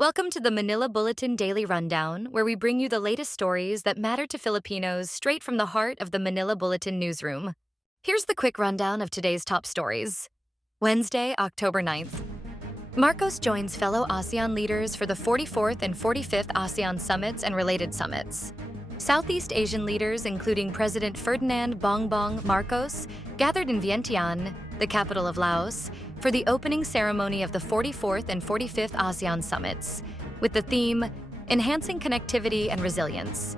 Welcome to the Manila Bulletin Daily Rundown, where we bring you the latest stories that matter to Filipinos straight from the heart of the Manila Bulletin newsroom. Here's the quick rundown of today's top stories. Wednesday, October 9th. Marcos joins fellow ASEAN leaders for the 44th and 45th ASEAN summits and related summits. Southeast Asian leaders, including President Ferdinand Bongbong Marcos, gathered in Vientiane, the capital of Laos, for the opening ceremony of the 44th and 45th ASEAN summits, with the theme, Enhancing Connectivity and Resilience.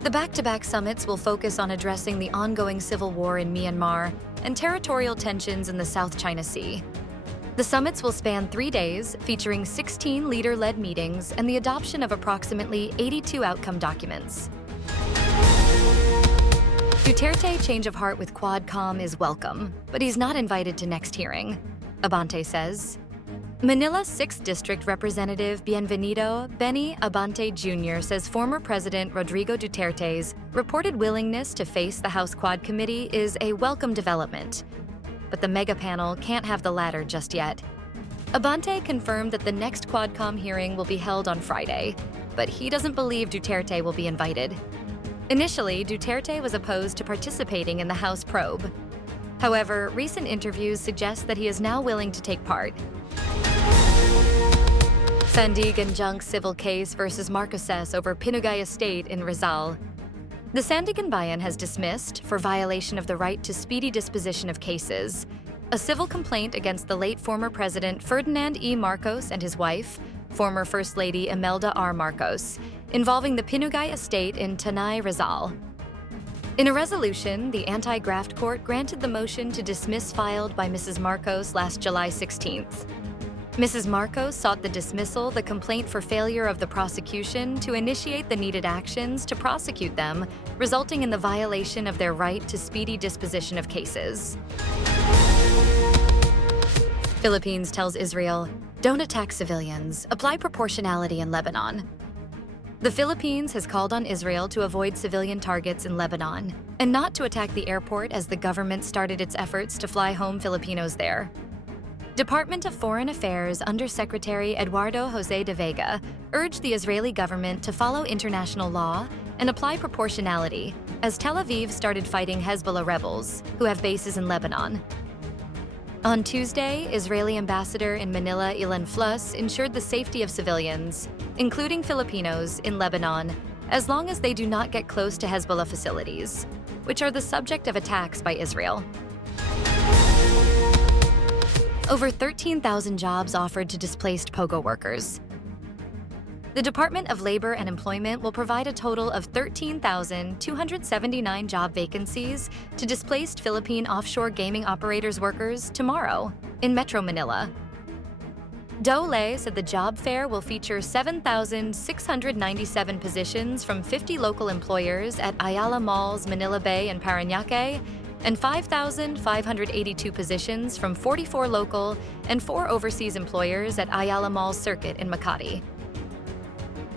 The back-to-back summits will focus on addressing the ongoing civil war in Myanmar and territorial tensions in the South China Sea. The summits will span 3 days, featuring 16 leader-led meetings and the adoption of approximately 82 outcome documents. Duterte change of heart with quad-comm is welcome, but he's not invited to next hearing, Abante says. Manila's 6th District Representative Bienvenido Benny Abante Jr. says former President Rodrigo Duterte's reported willingness to face the House Quad Committee is a welcome development, but the mega panel can't have the latter just yet. Abante confirmed that the next quad-comm hearing will be held on Friday, but he doesn't believe Duterte will be invited. Initially, Duterte was opposed to participating in the House probe. However, recent interviews suggest that he is now willing to take part. Sandigan junks civil case versus Marcoses over Pinugay Estate in Rizal. The Sandigan Bayan has dismissed, for violation of the right to speedy disposition of cases, a civil complaint against the late former President Ferdinand E. Marcos and his wife, former First Lady Imelda R. Marcos, involving the Pinugay Estate in Tanay, Rizal. In a resolution, the anti-graft court granted the motion to dismiss filed by Mrs. Marcos last July 16th. Mrs. Marcos sought the dismissal the complaint for failure of the prosecution to initiate the needed actions to prosecute them, resulting in the violation of their right to speedy disposition of cases. Philippines tells Israel, don't attack civilians, apply proportionality in Lebanon. The Philippines has called on Israel to avoid civilian targets in Lebanon and not to attack the airport as the government started its efforts to fly home Filipinos there. Department of Foreign Affairs Undersecretary Eduardo Jose de Vega urged the Israeli government to follow international law and apply proportionality as Tel Aviv started fighting Hezbollah rebels, who have bases in Lebanon. On Tuesday, Israeli ambassador in Manila Ilan Flus ensured the safety of civilians, including Filipinos, in Lebanon, as long as they do not get close to Hezbollah facilities, which are the subject of attacks by Israel. Over 13,000 jobs offered to displaced Pogo workers. The Department of Labor and Employment will provide a total of 13,279 job vacancies to displaced Philippine offshore gaming operators workers tomorrow in Metro Manila. DOLE said the job fair will feature 7,697 positions from 50 local employers at Ayala Malls, Manila Bay, and Parañaque, and 5,582 positions from 44 local and 4 overseas employers at Ayala Malls Circuit in Makati.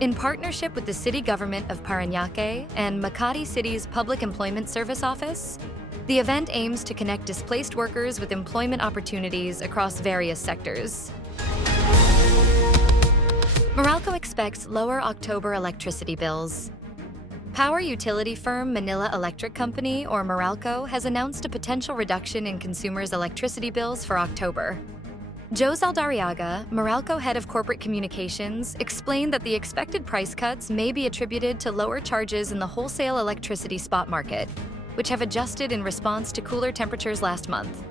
In partnership with the City Government of Parañaque and Makati City's Public Employment Service Office, the event aims to connect displaced workers with employment opportunities across various sectors. Meralco expects lower October electricity bills. Power utility firm Manila Electric Company, or Meralco, has announced a potential reduction in consumers' electricity bills for October. Joe Zaldarriaga, Meralco head of corporate communications, explained that the expected price cuts may be attributed to lower charges in the wholesale electricity spot market, which have adjusted in response to cooler temperatures last month.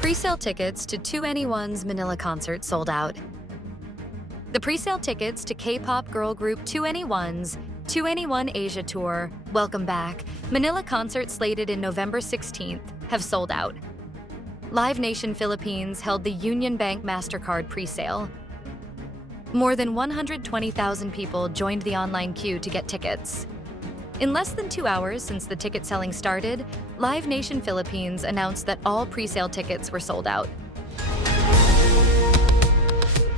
Pre-sale tickets to 2NE1's Manila concert sold out. The pre-sale tickets to K-pop girl group 2NE1's 2NE1 Asia Tour, Welcome Back, Manila concert slated in November 16th, have sold out. Live Nation Philippines held the Union Bank MasterCard pre-sale. More than 120,000 people joined the online queue to get tickets. In less than 2 hours since the ticket selling started, Live Nation Philippines announced that all pre-sale tickets were sold out.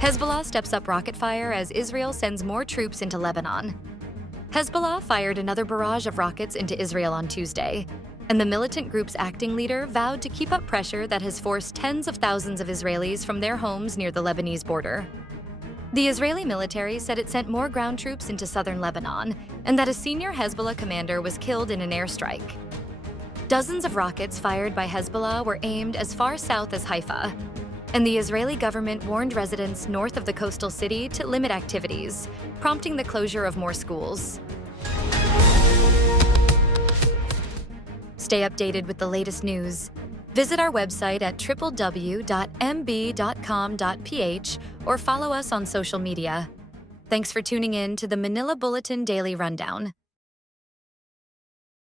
Hezbollah steps up rocket fire as Israel sends more troops into Lebanon. Hezbollah fired another barrage of rockets into Israel on Tuesday, and the militant group's acting leader vowed to keep up pressure that has forced tens of thousands of Israelis from their homes near the Lebanese border. The Israeli military said it sent more ground troops into southern Lebanon, and that a senior Hezbollah commander was killed in an airstrike. Dozens of rockets fired by Hezbollah were aimed as far south as Haifa, and the Israeli government warned residents north of the coastal city to limit activities, prompting the closure of more schools. Stay updated with the latest news. Visit our website at www.mb.com.ph or follow us on social media. Thanks for tuning in to the Manila Bulletin Daily Rundown.